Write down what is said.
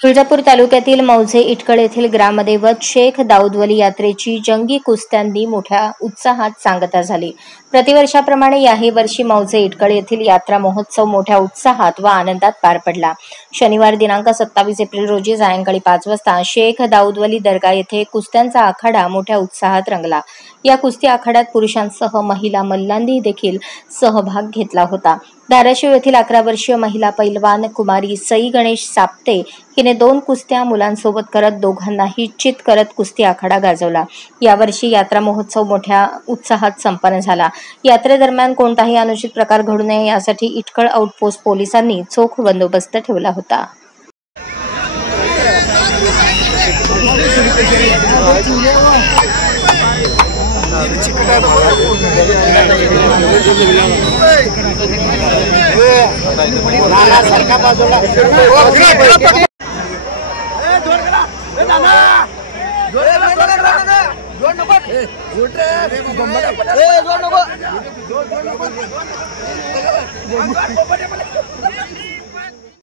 तुळजापूर तालुक्यातील मौजे इटकळ येथील ग्रामदैवत शेख दाऊद वली यात्रेची जंगी कुस्त्यांनी मोठ्या उत्साहात सांगता झाली। प्रतिवर्षाप्रमाणे याही वर्षी मौजे इटकळ येथील यात्रा महोत्सव मोठ्या उत्साहात व आनंदात पार पडला। शनिवार दिनांक 27 एप्रिल रोजी सायंकाळी 5 वाजता शेख दाऊद वली दर्गा येथे कुस्त्यांचा आखाडा मोठ्या उत्साहात रंगला। या कुस्ती आखाड्यात पुरुषांसह महिला मल्लांनी देखील सहभाग घेतला होता। धाराशिव येथील 11 वर्षीय महिला पैलवान कुमारी सई गणेश साप्ते हिने 2 कुस्त्या मुलांसोबत करत दोघांनाही चित करत कुस्ती आखाडा गाजवला। यावर्षी यात्रा महोत्सव मोठ्या उत्साहात संपन्न झाला। यात्रेदरम्यान कोणताही अनुचित प्रकार घडू नये यासाठी इटकळ आउटपोस्ट पोलिसांनी चोख बंदोबस्त ठेवला होता। जोड़